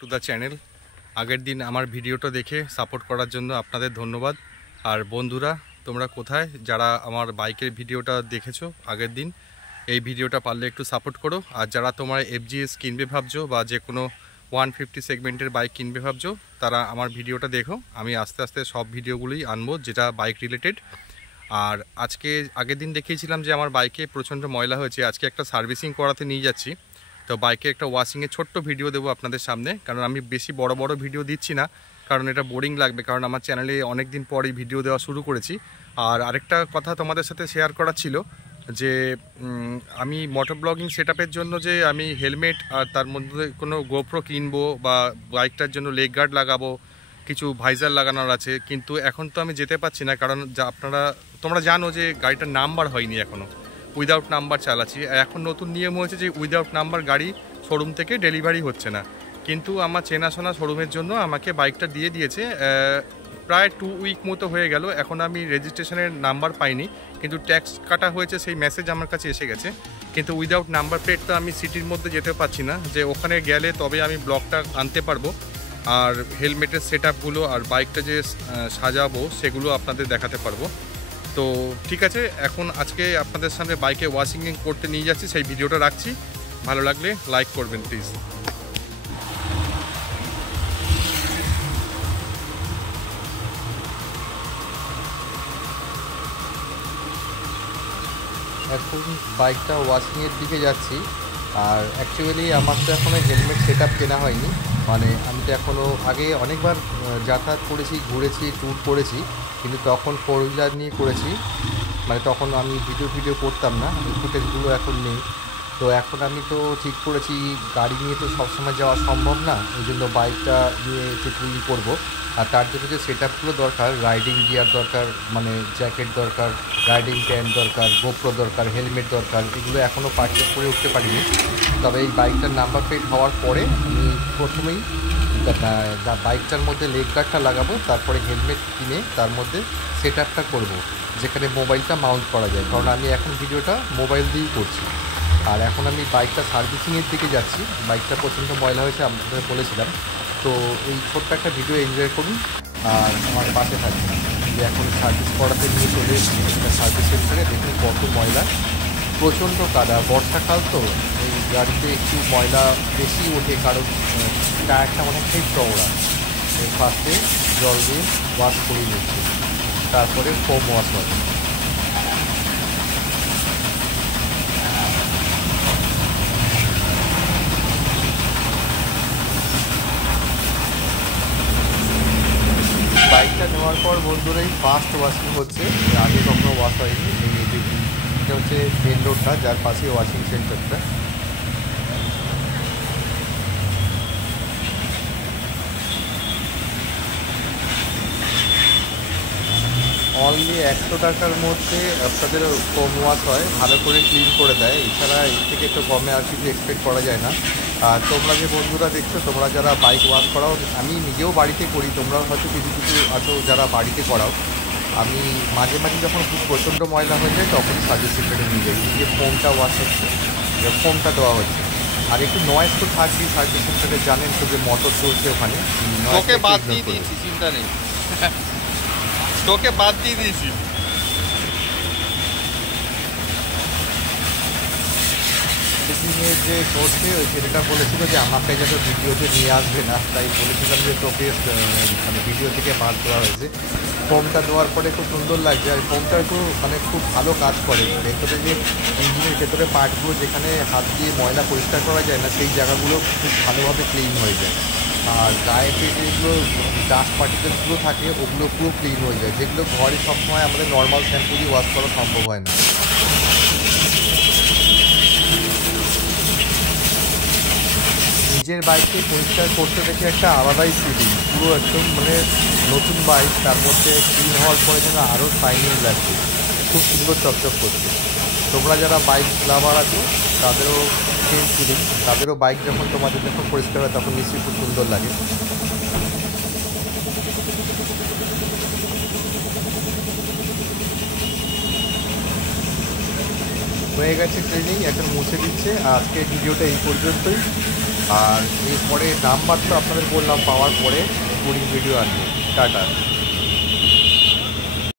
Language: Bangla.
To the channel. আগের দিন আমার ভিডিওটা দেখে সাপোর্ট করার জন্য আপনাদের ধন্যবাদ। আর বন্ধুরা, তোমরা কোথায় যারা আমার বাইকের ভিডিওটা দেখেছো আগের দিন, এই ভিডিওটা পারলে একটু সাপোর্ট করো। আর যারা তোমার FGS কিনবে ভাবছো বা যে কোনো 150 সেগমেন্টের বাইক কিনবে ভাবছো, তারা আমার ভিডিওটা দেখো। আমি আস্তে আস্তে সব ভিডিওগুলোই আনবো যেটা বাইক রিলেটেড। আর আগের দিন দেখিয়েছিলাম যে আমার বাইকে প্রচণ্ড ময়লা হয়েছে, আজকে একটা সার্ভিসিং করাতে নিয়ে যাচ্ছি। তো বাইকে একটা ওয়াশিংয়ের ছোট্ট ভিডিও দেবো আপনাদের সামনে, কারণ আমি বেশি বড় বড় ভিডিও দিচ্ছি না, কারণ এটা বোরিং লাগবে, কারণ আমার চ্যানেলে অনেক দিন পরই ভিডিও দেওয়া শুরু করেছি। আর আরেকটা কথা তোমাদের সাথে শেয়ার করার ছিল যে আমি মোটর ব্লগিং সেটআপের জন্য যে আমি হেলমেট আর তার মধ্যে কোনো গোপ্রো কিনবো বা বাইকটার জন্য লেগ গার্ড লাগাবো, কিছু ভাইজার লাগানোর আছে, কিন্তু এখন তো আমি যেতে পারছি না, কারণ তোমরা জানো যে গাড়িটার নাম্বার হয়নি এখনও, উইদাউট নাম্বার চালাচ্ছি। এখন নতুন নিয়ম হয়েছে যে উইদাউট নাম্বার গাড়ি শোরুম থেকে ডেলিভারি হচ্ছে না, কিন্তু আমার চেনাশোনা শোরুমের জন্য আমাকে বাইকটা দিয়ে দিয়েছে। প্রায় 2 উইক মতো হয়ে গেল, এখন আমি রেজিস্ট্রেশনের নাম্বার পাইনি, কিন্তু ট্যাক্স কাটা হয়েছে সেই মেসেজ আমার কাছে এসে গেছে। কিন্তু উইদাউট নাম্বার প্লেট তো আমি সিটির মধ্যে যেতে পারছি না, যে ওখানে গেলে তবে আমি ব্লকটা আনতে পারবো আর হেলমেটের সেটআপগুলো আর বাইকটা যে সাজাবো সেগুলো আপনাদের দেখাতে পারবো। তো ঠিক আছে, এখন আজকে আপনাদের সামনে বাইকে ওয়াশিং করতে নিয়ে যাচ্ছি, সেই ভিডিওটা রাখছি। ভালো লাগলে লাইক করবেন প্লিজ। এখন বাইকটা ওয়াশিংয়ের দিকে যাচ্ছি। আর অ্যাকচুয়ালি আমার তো এখনও হেলমেট সেটআপ কেনা হয়নি, মানে আমি তো এখনও আগে অনেকবার যাতায়াত করেছি, ঘুরেছি, ট্যুর করেছি, কিন্তু তখন 4 হুইলার নিয়ে করেছি, মানে তখন আমি ভিডিও করতাম না, এই ফুটেজগুলো এখন নেই। তো এখন আমি তো ঠিক করেছি গাড়ি নিয়ে তো সবসময় যাওয়া সম্ভব না, ওই জন্য বাইকটা নিয়ে একটু ট্যুরিং করবো। আর তার জন্য যে সেটআপগুলো দরকার, রাইডিং গিয়ার দরকার, মানে জ্যাকেট দরকার, রাইডিং প্যান্ট দরকার, গোপ্রো দরকার, হেলমেট দরকার, এগুলো এখনও পারচেস করে উঠতে পারিনি। তবে এই বাইকটার নাম্বার প্লেট হওয়ার পরে আমি প্রথমেই বাইকটার মধ্যে লেগ গার্ডটা লাগাবো, তারপরে হেলমেট কিনে তার মধ্যে সেটআপটা করবো, যেখানে মোবাইলটা মাউন্ট করা যায়, কারণ আমি এখন ভিডিওটা মোবাইল দিয়েই করছি। আর এখন আমি বাইকটা সার্ভিসিংয়ের দিকে যাচ্ছি, বাইকটা প্রচণ্ড ময়লা হয়েছে আপনাদের বলেছিলাম। তো এই ছোট্ট একটা ভিডিও এনজয় করুন আর আমার পাশে থাকবে। যে এখন সার্ভিস করাতে নিয়ে চলে এসেছি সেটা সার্ভিস সেন্টারে, দেখুন কত ময়লা, প্রচণ্ড কাদা, বর্ষাকাল তো এই গাড়িতে একটু ময়লা বেশি ওঠে, কারণ টায়ারটা অনেকটাই চওড়া। ফার্স্টে জল দিয়ে ওয়াশ করে নিচ্ছে, তারপরে ফোম ওয়াশ হবে। বাইকটা নেওয়ার পর বন্ধুরা এই ফার্স্ট ওয়াশিং হচ্ছে, আগে কখনো ওয়াশ হয়নি। এটা হচ্ছে মেন রোডটা, যার পাশে ওয়াশিং সেন্টারটা। অনলি 100 টাকার মধ্যে আপনাদের ফোম ওয়াশ হয়, ভালো করে ক্লিন করে দেয়, এছাড়া এর থেকে তো কমে আর কিছু এক্সপেক্ট করা যায় না। আর তোমরা যে বন্ধুরা দেখছো, তোমরা যারা বাইক ওয়াশ করাও, আমি নিজেও বাড়িতে করি, তোমরাও হয়তো কিছু আছো যারা বাড়িতে করাও। আমি মাঝে মাঝে যখন খুব প্রচণ্ড ময়লা হয়ে যায় তখনই সার্ভিস সেন্টারে নিয়ে যাই, যে ফোমটা ওয়াশ হচ্ছে, ফোমটা দেওয়া হচ্ছে। আর একটু নয়েজ তো থাকবেই, সার্ভিস সেন্টারে জানেন তো যে মোটর চলছে ওখানে, তোকে বাদ দিয়ে দিয়েছি, চিন্তা নেই, তোকে বাদ দিয়ে দিয়েছি। যে করছে ওই ছেলেটা বলেছিল যে আমাকে যাতে ভিডিওতে নিয়ে আসবে না, তাই বলেছিলাম যে তোকে মানে ভিডিও থেকে বাদ দেওয়া হয়েছে। ফোমটা দেওয়ার পরে খুব সুন্দর লাগছে, আর ফোমটা একটু মানে খুব ভালো কাজ করে, ভেতরে যে ইঞ্জিনের ভেতরে পার্টগুলো যেখানে হাত দিয়ে ময়লা পরিষ্কার করা যায় না, সেই জায়গাগুলো খুব ভালোভাবে ক্লিন হয়ে যায়। আর গায়েতে যেগুলো ডাস্ট পার্টিকেলসগুলো থাকে ওগুলো পুরো ক্লিন হয়ে যায়, যেগুলো ঘরে সবসময় আমাদের নর্মাল শ্যাম্পু দিয়ে ওয়াশ করা সম্ভব হয় না। নিজের বাইককে পরিষ্কার করতে দেখে একটা আলাদাই ফিলিং, পুরো একদম মানে নতুন বাইক, তার মধ্যে ক্লিন হওয়ার পরে যেন আরও শাইনিং লাগছে, খুব সুন্দর চকচক করছে। তোমরা যারা বাইক লাভার আছো তাদেরও সেম ফিলিং, তাদেরও বাইক তোমাদের যখন পরিষ্কার হয় তখন নিশ্চয়ই খুব সুন্দর লাগে। হয়ে গেছে ট্রেনিং, এখন মুছে দিচ্ছে। আজকের ভিডিওটা এই পর্যন্তই। আর এরপরে নাম্বার তো আপনাদের বললাম, পাওয়ার পরে টুরিং ভিডিও আসবে। টাটা।